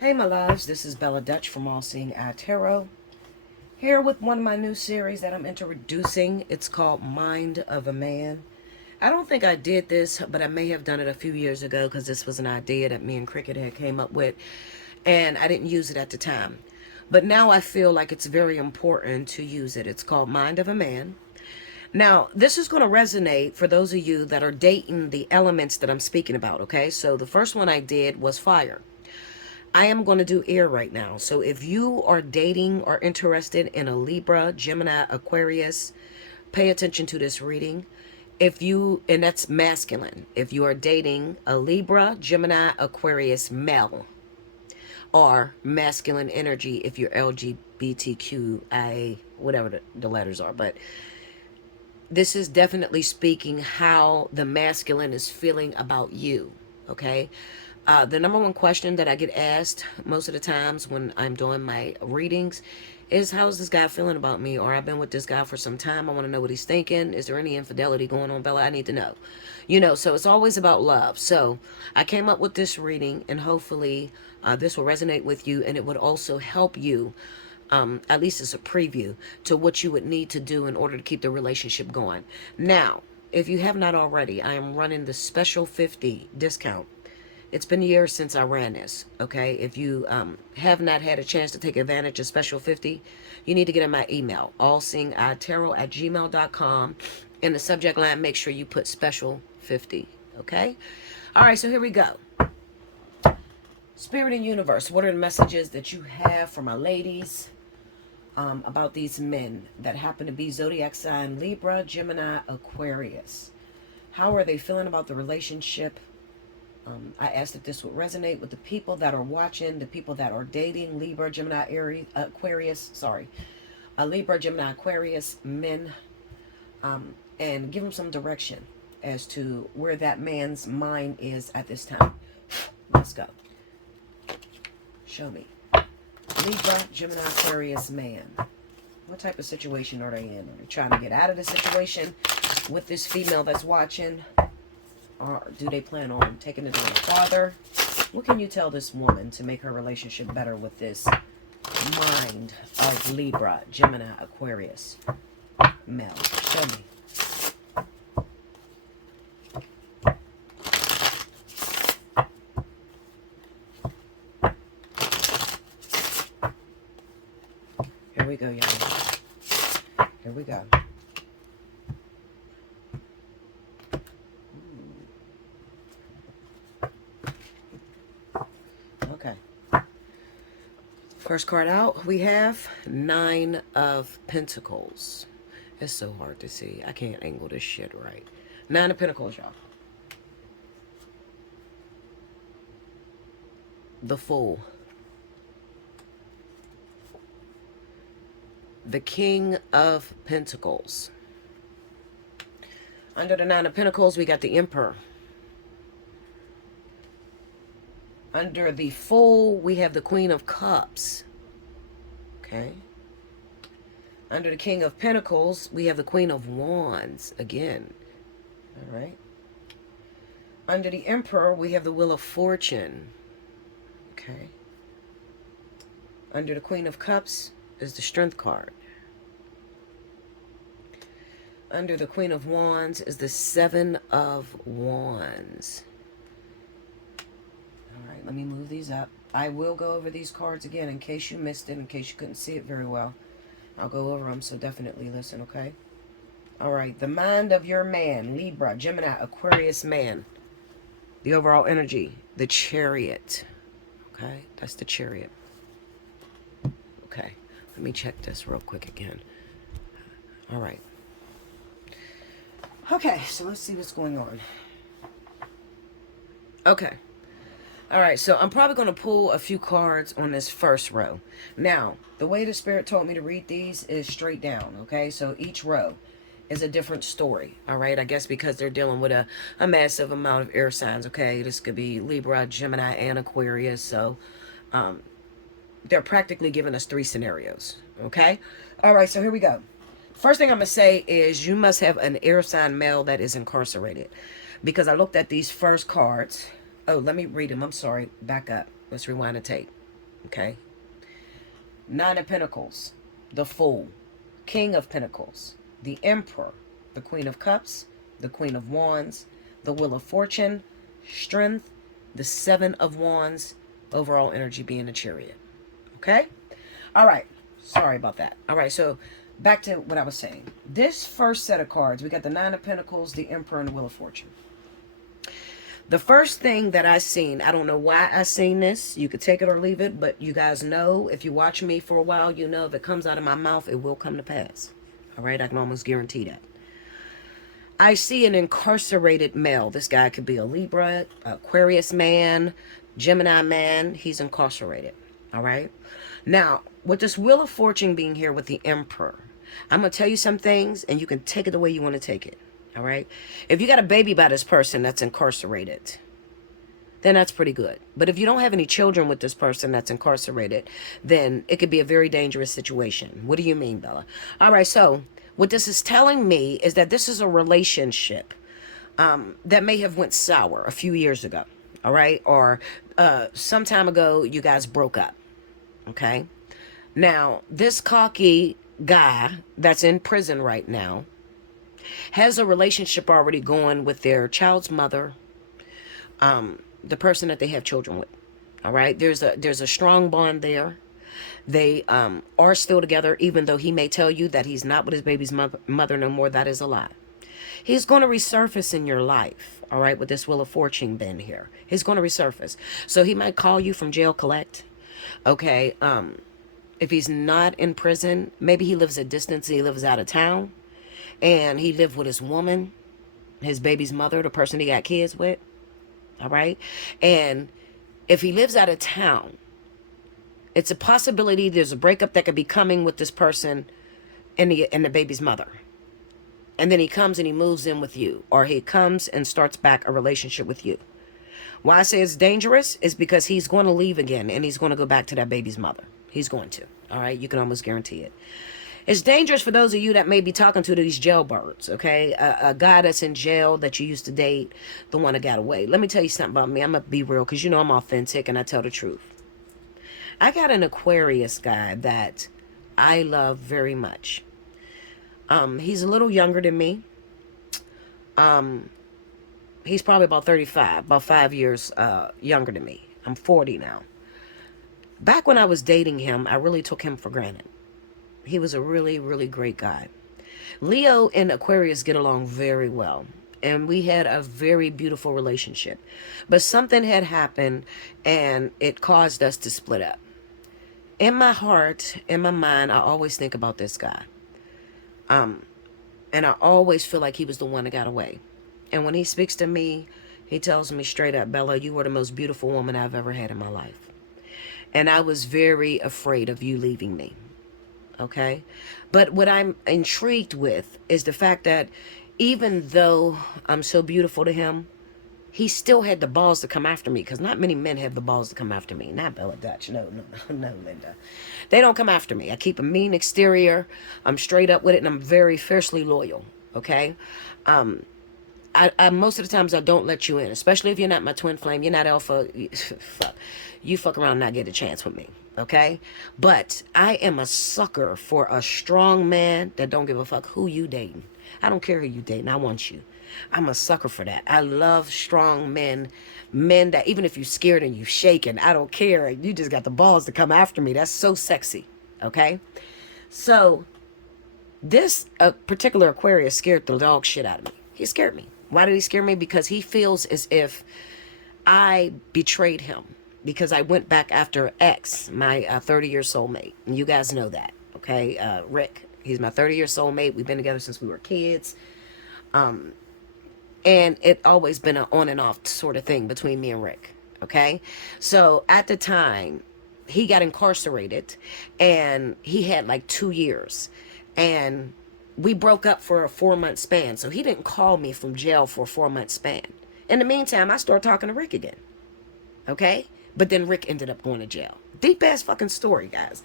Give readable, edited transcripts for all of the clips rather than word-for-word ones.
Hey my loves, this is Bella Dutch from Allseeingeyetarot. Here with one of my new series that I'm introducing. It's called Mind of a Man. I don't think I did this, but I may have done it a few years ago because this was an idea that me and Cricket had came up with, and I didn't use it at the time. But now I feel like it's very important to use it. It's called Mind of a Man. Now, this is going to resonate for those of you that are dating the elements that I'm speaking about, okay? So the first one I did was fire. I am going to do air right now. So if you are dating or interested in a Libra, Gemini, Aquarius, pay attention to this reading. And that's masculine. If you are dating a Libra, Gemini, Aquarius male, or masculine energy if you're LGBTQIA, whatever the letters are. But this is definitely speaking how the masculine is feeling about you, okay? The number one question that I get asked most of the times when I'm doing my readings is, how's this guy feeling about me? Or I've been with this guy for some time. I want to know what he's thinking. Is there any infidelity going on, Bella? I need to know. So it's always about love. So I came up with this reading, and hopefully this will resonate with you, and it would also help you. At least it's a preview to what you would need to do in order to keep the relationship going. Now, if you have not already, I am running the special 50 discount. It's been years since I ran this, okay? If you have not had a chance to take advantage of Special 50, you need to get in my email, allseeingeyetarot@gmail.com. In the subject line, make sure you put Special 50, okay? All right, so here we go. Spirit and Universe, what are the messages that you have for my ladies about these men that happen to be zodiac sign Libra, Gemini, Aquarius? How are they feeling about the relationship? I asked if this would resonate with the people that are watching, the people that are dating Libra, Gemini, Aries, Aquarius, Libra, Gemini, Aquarius men, and give them some direction as to where that man's mind is at this time. Let's go. Show me. Libra, Gemini, Aquarius man. What type of situation are they in? Are they trying to get out of the situation with this female that's watching? Or do they plan on taking it a little farther? What can you tell this woman to make her relationship better with this mind of Libra, Gemini, Aquarius male? Show me. Here we go, y'all. Here we go. Okay. First card out, we have Nine of Pentacles. It's so hard to see. I can't angle this shit right. Nine of Pentacles, y'all. The Fool. The King of Pentacles. Under the Nine of Pentacles, we got the Emperor. Under the Fool, we have the Queen of Cups. Okay. Under the King of Pentacles, we have the Queen of Wands again. All right. Under the Emperor, we have the Wheel of Fortune. Okay. Under the Queen of Cups is the Strength card. Under the Queen of Wands is the Seven of Wands. All right, let me move these up. I will go over these cards again in case you missed it, in case you couldn't see it very well. I'll go over them, so definitely listen, okay? All right, the mind of your man, Libra, Gemini, Aquarius man. The overall energy, the Chariot. Okay, that's the Chariot. Okay, let me check this real quick again. All right. Okay, so let's see what's going on. Okay. All right, so I'm probably going to pull a few cards on this first row. Now, the way the Spirit told me to read these is straight down, okay? So each row is a different story, all right? I guess because they're dealing with a massive amount of air signs, okay? This could be Libra, Gemini, and Aquarius. So they're practically giving us 3 scenarios, okay? All right, so here we go. First thing I'm going to say is you must have an air sign male that is incarcerated, because I looked at these first cards. Oh, let me read them. I'm sorry. Back up. Let's rewind the tape. Okay. Nine of Pentacles, the Fool. King of Pentacles, the Emperor, the Queen of Cups, the Queen of Wands, the Wheel of Fortune, Strength, the Seven of Wands, overall energy being a Chariot. Okay? All right. Sorry about that. All right, so back to what I was saying. This first set of cards, we got the Nine of Pentacles, the Emperor, and the Wheel of Fortune. The first thing that I seen, I don't know why I seen this. You could take it or leave it, but you guys know, if you watch me for a while, you know if it comes out of my mouth, it will come to pass. All right, I can almost guarantee that. I see an incarcerated male. This guy could be a Libra, Aquarius man, Gemini man. He's incarcerated. All right. Now, with this Wheel of Fortune being here with the Emperor, I'm going to tell you some things, and you can take it the way you want to take it. All right. If you got a baby by this person that's incarcerated, then that's pretty good. But if you don't have any children with this person that's incarcerated, then it could be a very dangerous situation. What do you mean, Bella? All right. So what this is telling me is that this is a relationship that may have went sour a few years ago. All right. Or some time ago, you guys broke up. Okay. Now, this cocky guy that's in prison right now has a relationship already going with their child's mother, the person that they have children with. All right. There's a strong bond there. They are still together, even though he may tell you that he's not with his baby's mother no more. That is a lie. He's going to resurface in your life. All right. With this Wheel of Fortune being here, he's going to resurface. So he might call you from jail collect. Okay. If he's not in prison, maybe he lives a distance. He lives out of town. And he lived with his woman, his baby's mother, the person he got kids with. All right. And if he lives out of town, it's a possibility there's a breakup that could be coming with this person and the baby's mother. And then he comes and he moves in with you, or he comes and starts back a relationship with you. Why I say it's dangerous is because he's going to leave again and he's going to go back to that baby's mother. He's going to. All right. You can almost guarantee it. It's dangerous for those of you that may be talking to these jailbirds, okay? A guy that's in jail that you used to date, the one that got away. Let me tell you something about me. I'm going to be real because you know I'm authentic and I tell the truth. I got an Aquarius guy that I love very much. He's a little younger than me. He's probably about 35, about 5 years younger than me. I'm 40 now. Back when I was dating him, I really took him for granted. He was a really, really great guy. Leo and Aquarius get along very well. And we had a very beautiful relationship. But something had happened and it caused us to split up. In my heart, in my mind, I always think about this guy. And I always feel like he was the one that got away. And when he speaks to me, he tells me straight up, Bella, you were the most beautiful woman I've ever had in my life. And I was very afraid of you leaving me. Okay. But what I'm intrigued with is the fact that even though I'm so beautiful to him, he still had the balls to come after me, because not many men have the balls to come after me. Not Bella Dutch. No, Linda. They don't come after me. I keep a mean exterior. I'm straight up with it, and I'm very fiercely loyal. Okay. I most of the times I don't let you in, especially if you're not my twin flame. You're not alpha. Fuck. You fuck around and not get a chance with me. Okay. But I am a sucker for a strong man that don't give a fuck who you dating. I don't care who you dating. I want you. I'm a sucker for that. I love strong men that even if you're scared and you're shaking, I don't care. You just got the balls to come after me. That's so sexy. Okay. So this particular Aquarius scared the dog shit out of me. He scared me. Why did he scare me? Because he feels as if I betrayed him because I went back after X, my 30-year soulmate. And you guys know that. Okay. Rick, he's my 30-year soulmate. We've been together since we were kids. And it always been an on and off sort of thing between me and Rick. Okay. So at the time he got incarcerated and he had like 2 years and we broke up for a 4-month span. So he didn't call me from jail for a 4-month span. In the meantime, I started talking to Rick again. Okay. But then Rick ended up going to jail. Deep ass fucking story, guys.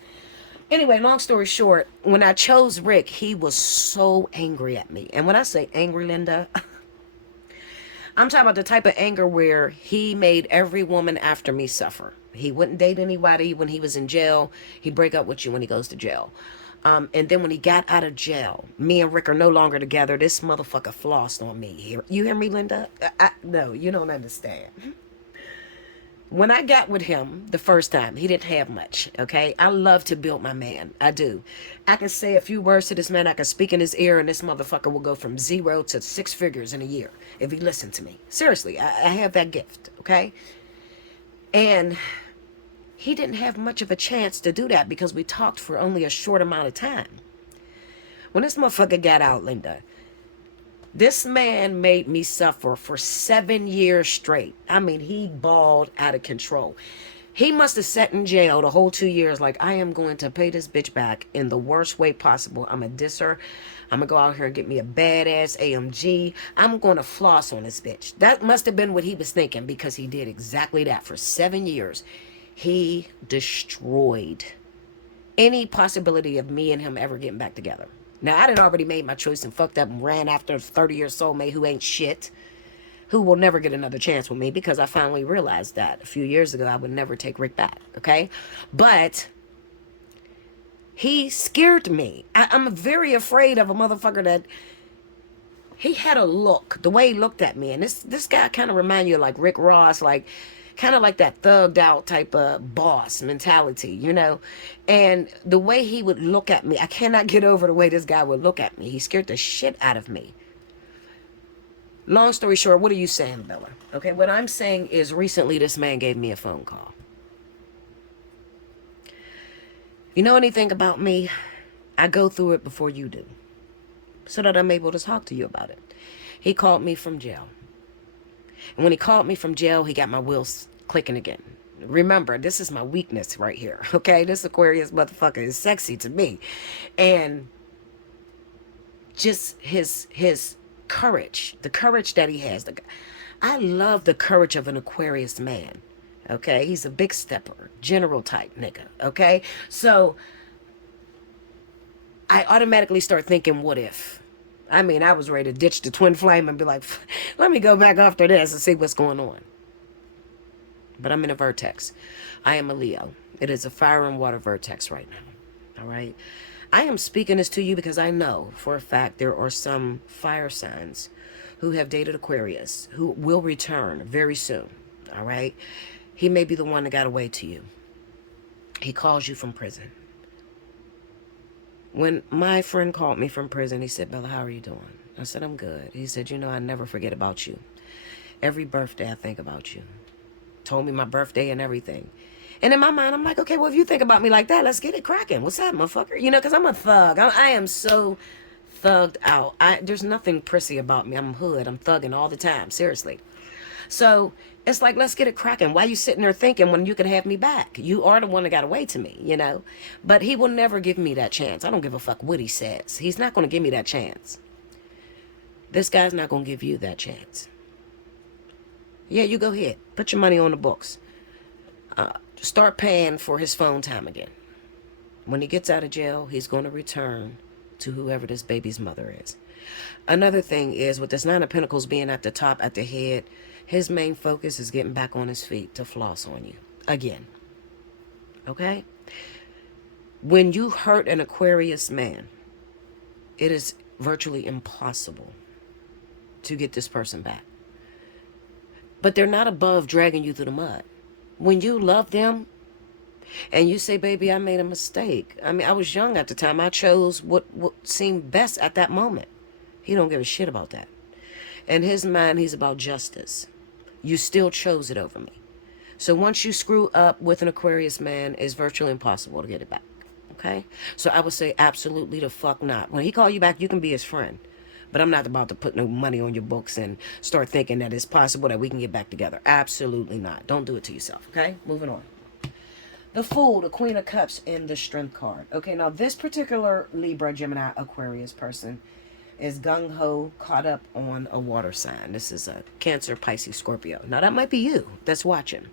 Anyway, long story short, when I chose Rick, he was so angry at me. And when I say angry, Linda, I'm talking about the type of anger where he made every woman after me suffer. He wouldn't date anybody when he was in jail. He'd break up with you when he goes to jail. And then when he got out of jail, me and Rick are no longer together. This motherfucker flossed on me. You hear me, Linda? No, you don't understand. When I got with him the first time, he didn't have much, okay? I love to build my man. I do. I can say a few words to this man. I can speak in his ear, and this motherfucker will go from 0 to 6 figures in a year if he listened to me. Seriously, I have that gift, okay? And he didn't have much of a chance to do that because we talked for only a short amount of time. When this motherfucker got out, Linda, this man made me suffer for 7 years straight. I mean, he bawled out of control. He must have sat in jail the whole 2 years like, I am going to pay this bitch back in the worst way possible. I'm going to diss her. I'm going to go out here and get me a badass AMG. I'm going to floss on this bitch. That must have been what he was thinking, because he did exactly that for 7 years. He destroyed any possibility of me and him ever getting back together. Now, I had already made my choice and fucked up and ran after a 30-year soulmate who ain't shit, who will never get another chance with me, because I finally realized that a few years ago I would never take Rick back, okay? But he scared me. I'm very afraid of a motherfucker that, he had a look, the way he looked at me. And this guy kind of remind you of like Rick Ross, like kind of like that thugged out type of boss mentality, you know? And the way he would look at me, I cannot get over the way this guy would look at me. He scared the shit out of me. Long story short, what are you saying, Bella? Okay, what I'm saying is recently this man gave me a phone call. You know anything about me? I go through it before you do, so that I'm able to talk to you about it. He called me from jail. And when he called me from jail, he got my wheels clicking again. Remember, this is my weakness right here, okay? This Aquarius motherfucker is sexy to me. And just his courage, the courage that he has. I love the courage of an Aquarius man, okay? He's a big stepper, general type nigga, okay? So I automatically start thinking, what if? I mean, I was ready to ditch the twin flame and be like, let me go back after this and see what's going on. But I'm in a vertex. I am a Leo. It is a fire and water vertex right now. All right. I am speaking this to you because I know for a fact there are some fire signs who have dated Aquarius who will return very soon. All right. He may be the one that got away to you. He calls you from prison. When my friend called me from prison, he said, Bella, how are you doing? I said, I'm good. He said, you know, I never forget about you. Every birthday I think about you. Told me my birthday and everything. And in my mind, I'm like, okay, well, if you think about me like that, let's get it cracking. What's up, motherfucker? You know, because I'm a thug. I am so thugged out. There's nothing prissy about me. I'm hood. I'm thugging all the time. Seriously. So it's like, let's get it cracking. Why you sitting there thinking when you can have me back? You are the one that got away to me, you know. But he will never give me that chance. I don't give a fuck what he says. He's not going to give me that chance. This guy's not going to give you that chance. Yeah, you go ahead. Put your money on the books. Start paying for his phone time again. When he gets out of jail, he's going to return to whoever this baby's mother is. Another thing is, with this Nine of Pentacles being at the top, at the head, his main focus is getting back on his feet to floss on you again. Okay? When you hurt an Aquarius man, it is virtually impossible to get this person back. But they're not above dragging you through the mud. When you love them and you say, baby, I made a mistake. I mean, I was young at the time. I chose what seemed best at that moment. He don't give a shit about that. In his mind, he's about justice. You still chose it over me. So once you screw up with an Aquarius man, it's virtually impossible to get it back. Okay? So I would say absolutely the fuck not. When he call you back, you can be his friend. But I'm not about to put no money on your books and start thinking that it's possible that we can get back together. Absolutely not. Don't do it to yourself. Okay? Moving on. The Fool, the Queen of Cups, and the Strength card. Okay, now this particular Libra, Gemini, Aquarius person is gung-ho, caught up on a water sign. This is a Cancer, Pisces, Scorpio. Now, that might be you that's watching.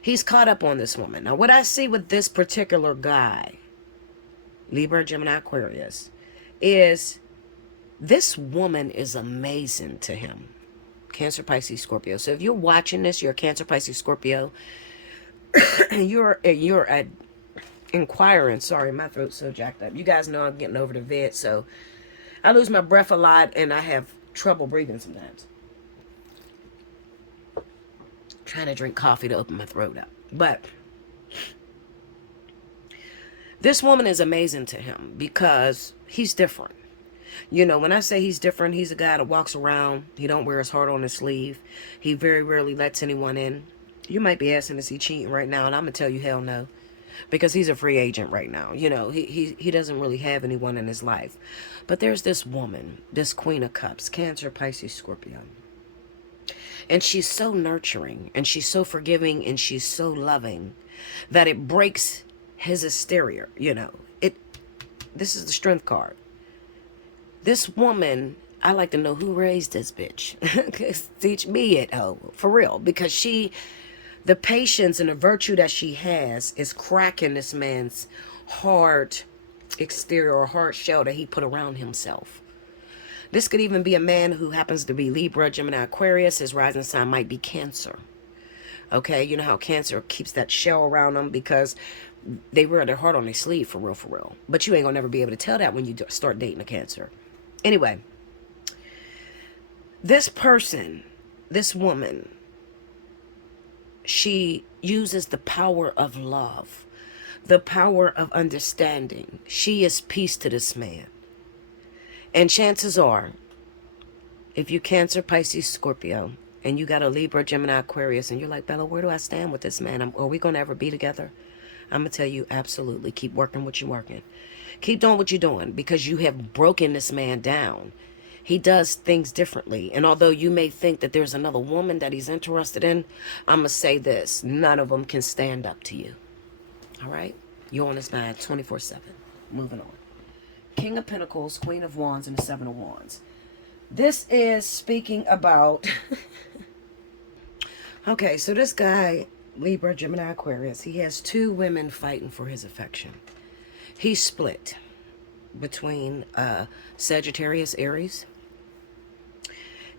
He's caught up on this woman. Now, what I see with this particular guy, Libra, Gemini, Aquarius, is This woman is amazing to him. Cancer, Pisces, Scorpio. So if you're watching this, you're a Cancer, Pisces, Scorpio, you're inquiring. Sorry, my throat's so jacked up. You guys know I'm getting over the vid, so I lose my breath a lot and I have trouble breathing sometimes. Trying to drink coffee to open my throat up. But this woman is amazing to him because he's different. You know, when I say he's different, he's a guy that walks around. He don't wear his heart on his sleeve. He very rarely lets anyone in. You might be asking, is he cheating right now? And I'm going to tell you, hell no. Because he's a free agent right now. You know, he doesn't really have anyone in his life. But there's this woman, this Queen of Cups, Cancer, Pisces, Scorpio. And she's so nurturing, and she's so forgiving, and she's so loving that it breaks his exterior, you know. This is the Strength card. This woman, I like to know who raised this bitch. Teach me it, for real. Because the patience and the virtue that she has is cracking this man's hard exterior or hard shell that he put around himself. This could even be a man who happens to be Libra, Gemini, Aquarius. His rising sign might be Cancer. Okay, you know how Cancer keeps that shell around them because they wear their heart on their sleeve, for real, for real. But you ain't gonna never be able to tell that when you start dating a Cancer. Anyway, this person, this woman, she uses the power of love, the power of understanding. She is peace to this man. And chances are, if you Cancer, Pisces, Scorpio, and you got a Libra, Gemini, Aquarius, and you're like, Bella, where do I stand with this man? Are we going to ever be together? I'm going to tell you, absolutely. Keep working what you're working. Keep doing what you're doing because you have broken this man down. He does things differently. And although you may think that there's another woman that he's interested in, I'm going to say this. None of them can stand up to you. All right? You're on his mind 24/7. Moving on. King of Pentacles, Queen of Wands, and the Seven of Wands. This is speaking about... Okay, so this guy, Libra, Gemini, Aquarius, he has two women fighting for his affection. He's split between Sagittarius, Aries,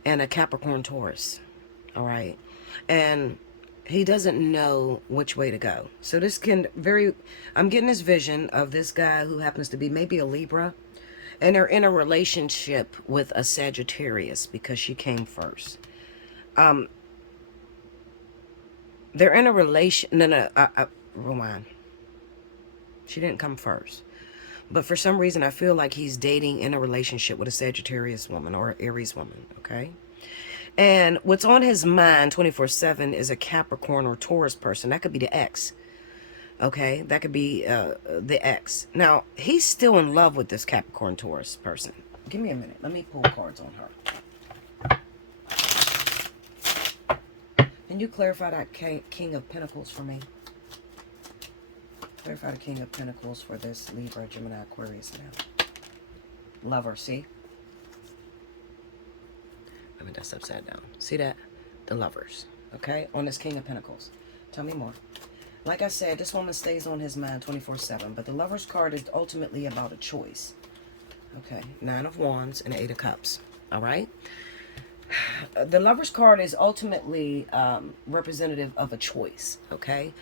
and a Capricorn, Taurus. All right. And he doesn't know which way to go. So this I'm getting this vision of this guy who happens to be maybe a Libra, and they're in a relationship with a Sagittarius because she came first. They're in a relation. No, rewind. She didn't come first. But for some reason, I feel like he's dating in a relationship with a Sagittarius woman or an Aries woman, okay? And what's on his mind 24/7 is a Capricorn or Taurus person. That could be the ex, okay? That could be the ex. Now, he's still in love with this Capricorn Taurus person. Give me a minute. Let me pull cards on her. Can you clarify that King of Pentacles for me? Clarify the King of Pentacles for this Libra, Gemini, Aquarius now. Lover, see? I mean, that's upside down. See that? The Lovers, okay? On this King of Pentacles. Tell me more. Like I said, this woman stays on his mind 24/7, but the Lovers card is ultimately about a choice. Okay, Nine of Wands and Eight of Cups, all right? The Lovers card is ultimately representative of a choice, okay?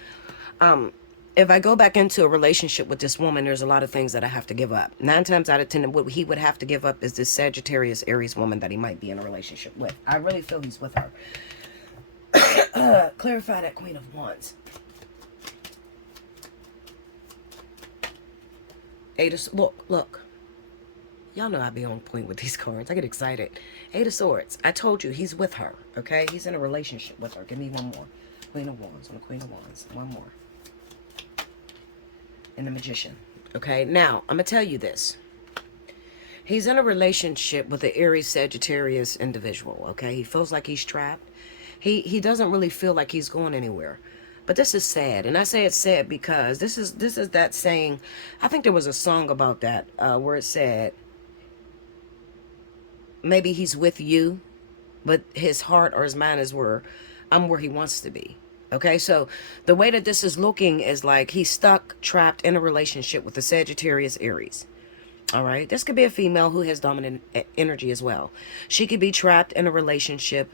If I go back into a relationship with this woman, there's a lot of things that I have to give up. 9 times out of 10, what he would have to give up is this Sagittarius Aries woman that he might be in a relationship with. I really feel he's with her. Clarify that Queen of Wands. Look. Y'all know I be on point with these cards. I get excited. Eight of Swords. I told you, he's with her, okay? He's in a relationship with her. Give me one more. Queen of Wands on the Queen of Wands. One more. And the Magician. Okay, now, I'm going to tell you this. He's in a relationship with an Aries Sagittarius individual, okay? He feels like he's trapped. He doesn't really feel like he's going anywhere. But this is sad. And I say it's sad because this is that saying, I think there was a song about that where it said, maybe he's with you, but his heart or his mind is where he wants to be. Okay, so the way that this is looking is like he's stuck, trapped in a relationship with the Sagittarius Aries. All right. This could be a female who has dominant energy as well. She could be trapped in a relationship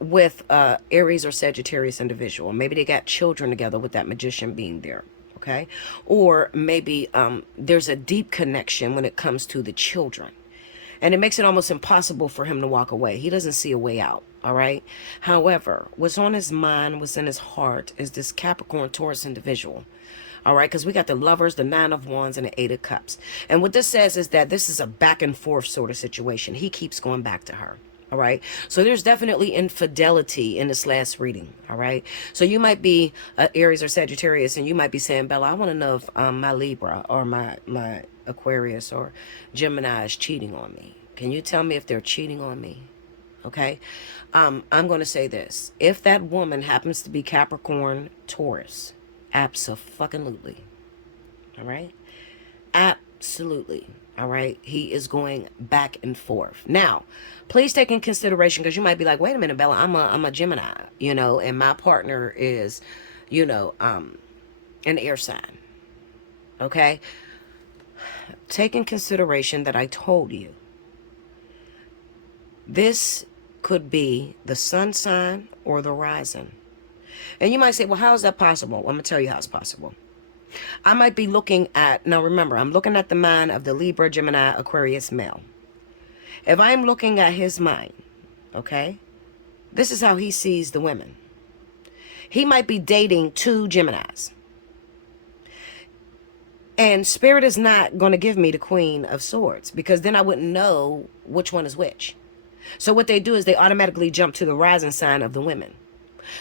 with Aries or Sagittarius individual. Maybe they got children together with that magician being there. Okay. Or maybe there's a deep connection when it comes to the children. And it makes it almost impossible for him to walk away. He doesn't see a way out. All right. However, what's on his mind, what's in his heart is this Capricorn Taurus individual. All right. Because we got the Lovers, the Nine of Wands, and the Eight of Cups. And what this says is that this is a back and forth sort of situation. He keeps going back to her. All right. So there's definitely infidelity in this last reading. All right. So you might be Aries or Sagittarius, and you might be saying, Bella, I want to know if my Libra or my Aquarius or Gemini is cheating on me. Can you tell me if they're cheating on me? Okay. I'm going to say this. If that woman happens to be Capricorn Taurus, abso-fucking-lutely. All right. Absolutely. All right. He is going back and forth. Now, please take in consideration, because you might be like, wait a minute, Bella, I'm a Gemini, you know, and my partner is, you know, an air sign. Okay. Take in consideration that I told you this could be the sun sign or the rising. And you might say, well, how is that possible? Well, I'm going to tell you how it's possible. I might be looking at, now remember, I'm looking at the mind of the Libra, Gemini, Aquarius male. If I'm looking at his mind, okay, this is how he sees the women. He might be dating two Geminis. And Spirit is not going to give me the Queen of Swords, because then I wouldn't know which one is which. So what they do is they automatically jump to the rising sign of the women.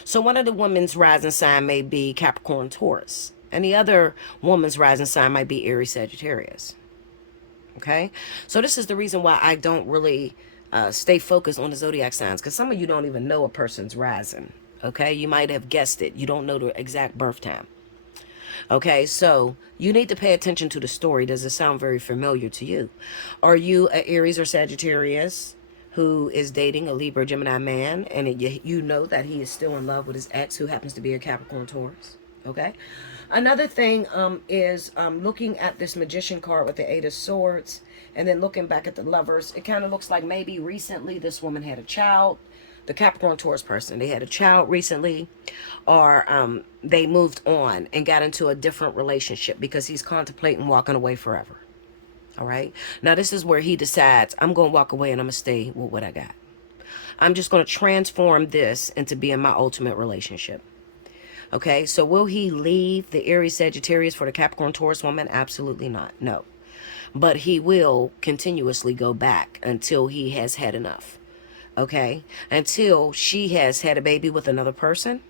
So one of the women's rising sign may be Capricorn Taurus, and the other woman's rising sign might be Aries Sagittarius. Okay? So this is the reason why I don't really stay focused on the zodiac signs, because some of you don't even know a person's rising. Okay? You might have guessed it. You don't know the exact birth time. Okay, so you need to pay attention to the story. Does it sound very familiar to you? Are you an Aries or Sagittarius who is dating a Libra Gemini man, and you know that he is still in love with his ex, who happens to be a Capricorn Taurus? Okay. Another thing is looking at this Magician card with the Eight of Swords, and then looking back at the Lovers. It kind of looks like maybe recently this woman had a child. The Capricorn Taurus person, they had a child recently, or they moved on and got into a different relationship because he's contemplating walking away forever. All right. Now, this is where he decides, I'm going to walk away and I'm going to stay with what I got. I'm just going to transform this into being my ultimate relationship. Okay. So will he leave the Aries Sagittarius for the Capricorn Taurus woman? Absolutely not. No. But he will continuously go back until he has had enough. Okay. Until she has had a baby with another person,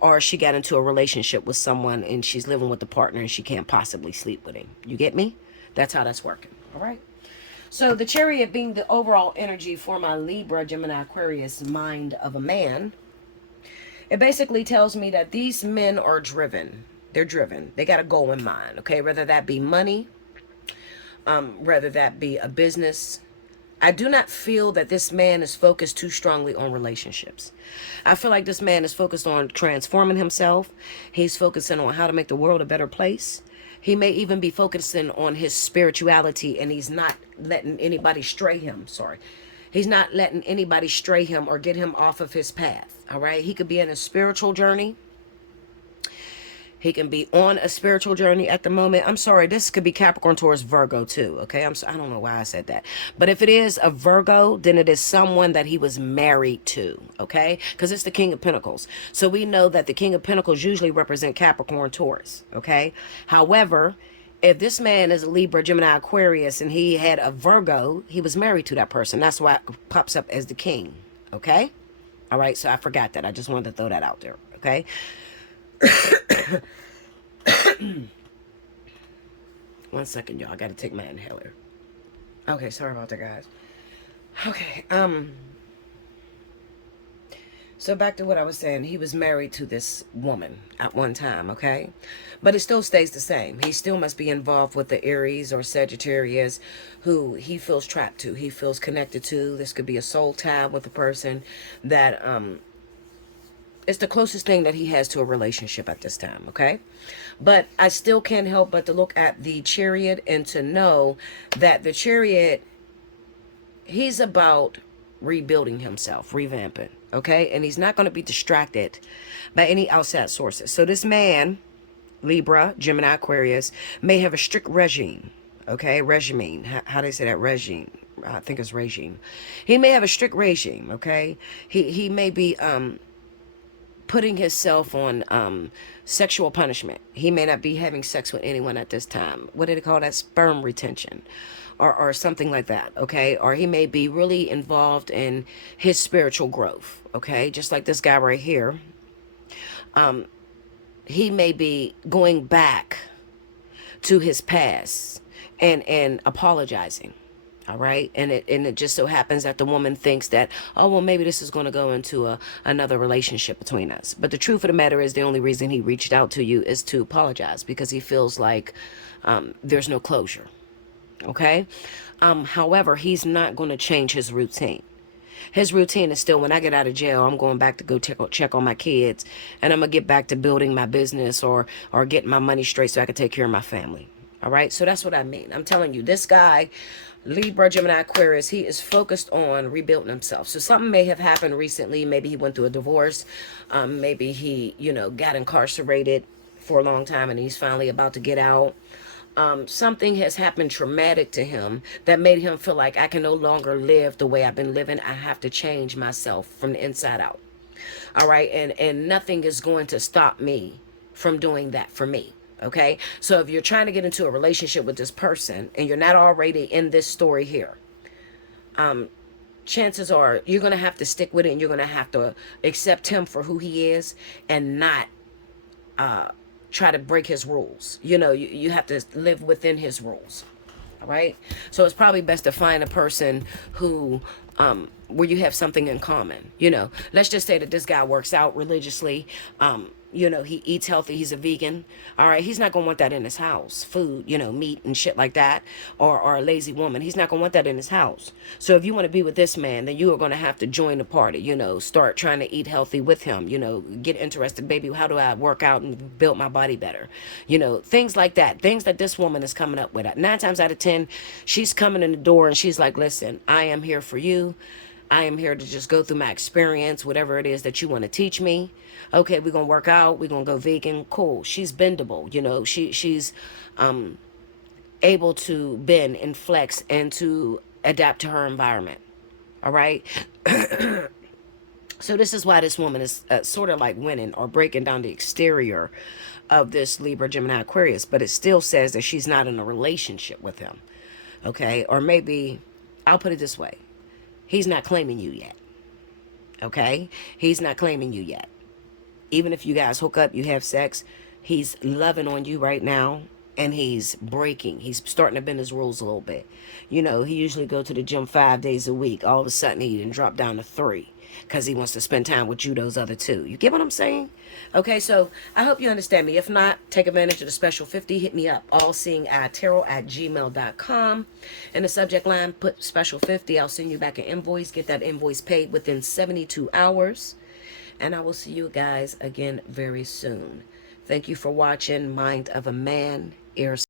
or she got into a relationship with someone and she's living with the partner and she can't possibly sleep with him. You get me? That's how that's working. All right. So the Chariot being the overall energy for my Libra, Gemini, Aquarius mind of a man, it basically tells me that these men are driven. They're driven. They got a goal in mind. Okay. Whether that be money, whether that be a business. I do not feel that this man is focused too strongly on relationships. I feel like this man is focused on transforming himself. He's focusing on how to make the world a better place. He may even be focusing on his spirituality, and he's not letting anybody stray him. He's not letting anybody stray him or get him off of his path. All right. He could be in a spiritual journey. He can be on a spiritual journey at the moment. I'm sorry, this could be Capricorn, Taurus, Virgo too, okay? I don't know why I said that. But if it is a Virgo, then it is someone that he was married to, okay? Because it's the King of Pentacles. So we know that the King of Pentacles usually represent Capricorn, Taurus, okay? However, if this man is a Libra, Gemini, Aquarius, and he had a Virgo, he was married to that person. That's why it pops up as the king, okay? All right, so I forgot that. I just wanted to throw that out there, okay? One second, y'all. I gotta take my inhaler. Okay, sorry about that, guys. Okay, so back to what I was saying. He was married to this woman at one time, okay? But it still stays the same. He still must be involved with the Aries or Sagittarius who he feels trapped to. He feels connected to. This could be a soul tie with a person that It's the closest thing that he has to a relationship at this time, okay? But I still can't help but to look at the Chariot and to know that the Chariot, he's about rebuilding himself, revamping, okay? And he's not going to be distracted by any outside sources. So this man, Libra, Gemini, Aquarius, may have a strict regime, okay? Regime. How do they say that? Regime. I think it's regime. He may have a strict regime, okay? He may be putting himself on sexual punishment. He may not be having sex with anyone at this time. What do they call that? Sperm retention. Or something like that, okay? Or he may be really involved in his spiritual growth, okay? Just like this guy right here. He may be going back to his past and apologizing. All right. And it just so happens that the woman thinks that, oh, well, maybe this is going to go into another relationship between us. But the truth of the matter is the only reason he reached out to you is to apologize because he feels like there's no closure. OK. However, he's not going to change his routine. His routine is still, when I get out of jail, I'm going back to go check on my kids, and I'm going to get back to building my business or getting my money straight so I can take care of my family. All right. So that's what I mean. I'm telling you, this guy, Libra, Gemini, Aquarius, he is focused on rebuilding himself. So something may have happened recently. Maybe he went through a divorce. Maybe he, got incarcerated for a long time and he's finally about to get out. Something has happened traumatic to him that made him feel like I can no longer live the way I've been living. I have to change myself from the inside out. All right. And nothing is going to stop me from doing that for me. Okay. So if you're trying to get into a relationship with this person and you're not already in this story here, chances are you're going to have to stick with it and you're going to have to accept him for who he is and not, try to break his rules. You have to live within his rules. All right. So it's probably best to find a person who, where you have something in common. Let's just say that this guy works out religiously. He eats healthy. He's a vegan. All right. He's not going to want that in his house. Food, meat and shit like that. Or a lazy woman. He's not going to want that in his house. So if you want to be with this man, then you are going to have to join the party. Start trying to eat healthy with him. Get interested. Baby, how do I work out and build my body better? Things like that. Things that this woman is coming up with. 9 times out of 10, she's coming in the door and she's like, listen, I am here for you. I am here to just go through my experience, whatever it is that you want to teach me. Okay, we're going to work out. We're going to go vegan. Cool. She's bendable. She's able to bend and flex and to adapt to her environment. All right. So this is why this woman is sort of like winning or breaking down the exterior of this Libra, Gemini, Aquarius. But it still says that she's not in a relationship with him. Okay. Or maybe I'll put it this way. He's not claiming you yet. Okay? He's not claiming you yet. Even if you guys hook up, you have sex, he's loving on you right now. And he's breaking. He's starting to bend his rules a little bit. He usually go to the gym 5 days a week. All of a sudden, he didn't drop down to 3. Because he wants to spend time with you, those other 2. You get what I'm saying? Okay, so I hope you understand me. If not, take advantage of the special 50. Hit me up, allseeingeyetarot@gmail.com. In the subject line, put special 50. I'll send you back an invoice. Get that invoice paid within 72 hours. And I will see you guys again very soon. Thank you for watching Mind of a Man. Ears